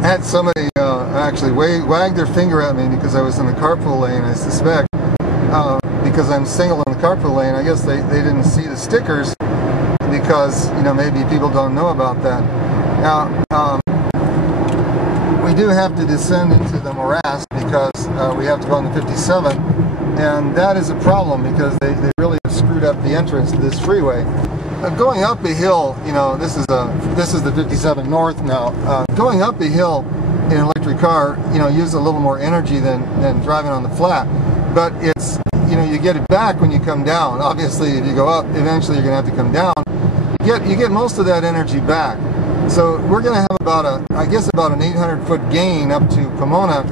had somebody actually wag their finger at me because I was in the carpool lane, I suspect, because I'm single in the carpool lane. I guess they didn't see the stickers because, you know, maybe people don't know about that. Now, we do have to descend into the morass because we have to go on the 57, and that is a problem because they really have screwed up the entrance to this freeway. Going up a hill, you know, this is the 57 North now. Going up a hill in an electric car, you know, uses a little more energy than driving on the flat. But it's, you know, you get it back when you come down. Obviously, if you go up, eventually you're going to have to come down. You get most of that energy back. So we're going to have about an 800-foot gain up to Pomona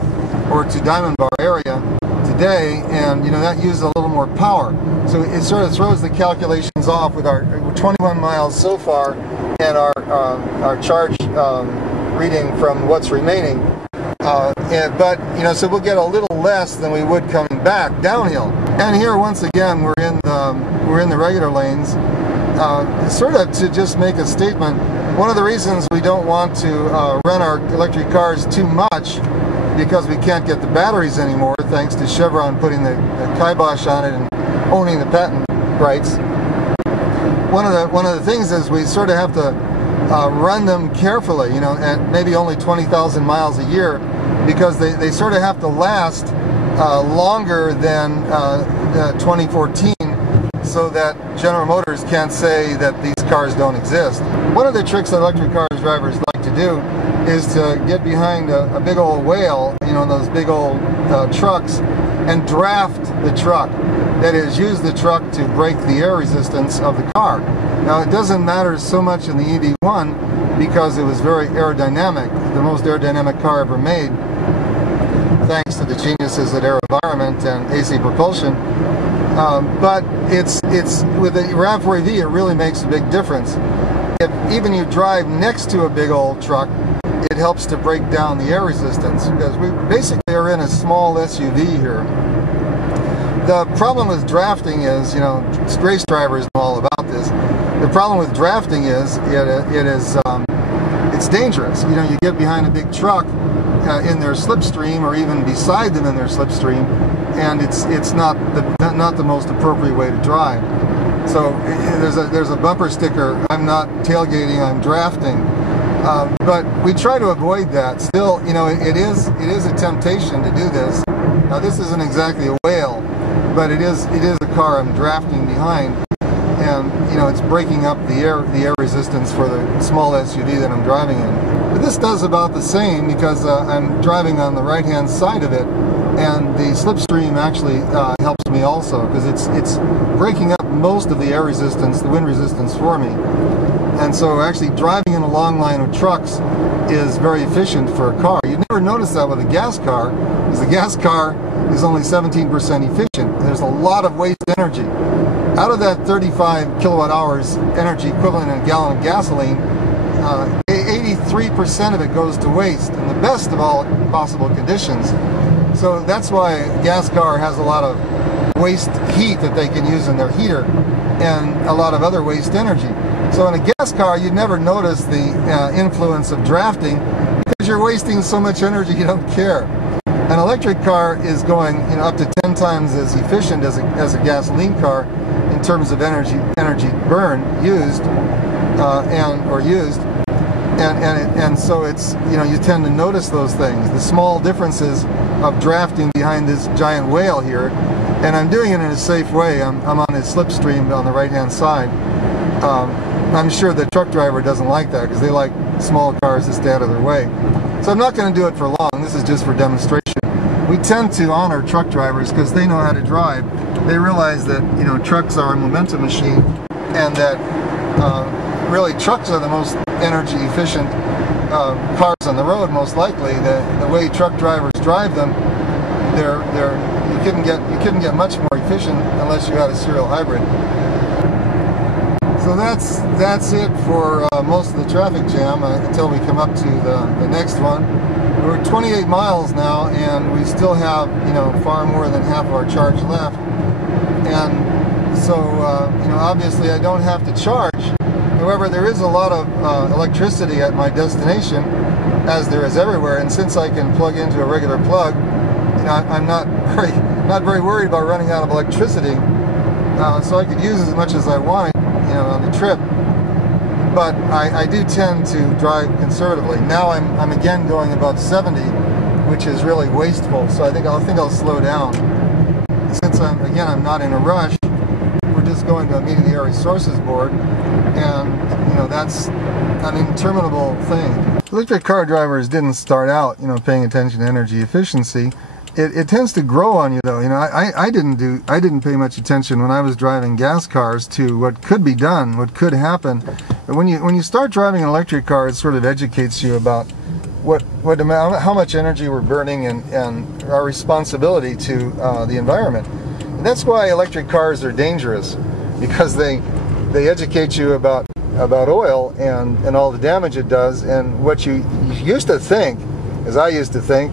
or to Diamond Bar area today, and you know that uses a little more power. So it sort of throws the calculations off with our 21 miles so far and our charge reading from what's remaining. But you know, so we'll get a little less than we would coming back downhill. And here once again we're in the regular lanes, sort of to just make a statement. One of the reasons we don't want to run our electric cars too much, because we can't get the batteries anymore thanks to Chevron putting the kibosh on it and owning the patent rights. One of the things is we sort of have to run them carefully, you know, at maybe only 20,000 miles a year, because they sort of have to last longer than 2014, so that General Motors can't say that these cars don't exist. One of the tricks that electric car drivers like to do is to get behind a big old whale, you know, those big old trucks, and draft the truck. That is, use the truck to break the air resistance of the car. Now, it doesn't matter so much in the EV1 because it was very aerodynamic, the most aerodynamic car ever made, thanks to the geniuses at AeroVironment and AC Propulsion. But it's with the RAV4EV, it really makes a big difference. If even you drive next to a big old truck, it helps to break down the air resistance, because we basically are in a small SUV here. The problem with drafting is, you know, race drivers know all about this. The problem with drafting is it's dangerous. You know, you get behind a big truck in their slipstream, or even beside them in their slipstream, and it's not the most appropriate way to drive. So there's a bumper sticker: "I'm not tailgating, I'm drafting." But we try to avoid that. Still, you know, it is a temptation to do this. Now, this isn't exactly a whale, but it is a car I'm drafting behind, and you know, it's breaking up the air resistance for the small SUV that I'm driving in. But this does about the same, because I'm driving on the right-hand side of it, and the slipstream actually helps me also, because it's breaking up most of the air resistance, the wind resistance for me. And so actually driving in a long line of trucks is very efficient for a car. You'd never notice that with a gas car, because the gas car is only 17% efficient. There's a lot of waste energy. Out of that 35 kilowatt hours energy equivalent in a gallon of gasoline, 83% of it goes to waste, in the best of all possible conditions. So that's why a gas car has a lot of waste heat that they can use in their heater, and a lot of other waste energy. So in a gas car, you'd never notice the influence of drafting, because you're wasting so much energy you don't care. An electric car is going, you know, up to 10 times as efficient as a gasoline car in terms of energy burn used and so it's, you know, you tend to notice those things, the small differences of drafting behind this giant whale here. And I'm doing it in a safe way. I'm on his slipstream on the right-hand side. I'm sure the truck driver doesn't like that, because they like small cars to stay out of their way. So I'm not going to do it for long. This is just for demonstration. We tend to honor truck drivers because they know how to drive. They realize that, you know, trucks are a momentum machine, and that really trucks are the most energy efficient cars on the road, most likely. The way truck drivers drive them, you couldn't get much more efficient unless you had a serial hybrid. So that's it for most of the traffic jam until we come up to the next one. We're 28 miles now, and we still have, you know, far more than half of our charge left. And so, you know, obviously I don't have to charge. However, there is a lot of electricity at my destination, as there is everywhere. And since I can plug into a regular plug, you know, I'm not very worried about running out of electricity. So I could use as much as I wanted, you know, on the trip. But I do tend to drive conservatively. Now I'm again going about 70, which is really wasteful. So I think I'll slow down. Since I'm not in a rush. We're just going to a meeting of the Air Resources Board, and you know, that's an interminable thing. Electric car drivers didn't start out, you know, paying attention to energy efficiency. It tends to grow on you, though. You know, I didn't pay much attention when I was driving gas cars to what could be done, what could happen. But when you start driving an electric car, it sort of educates you about how much energy we're burning and our responsibility to the environment. And that's why electric cars are dangerous, because they educate you about oil and all the damage it does. And what you used to think, as I used to think,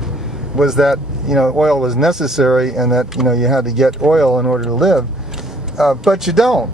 was that, you know, oil was necessary and that, you know, you had to get oil in order to live. But you don't.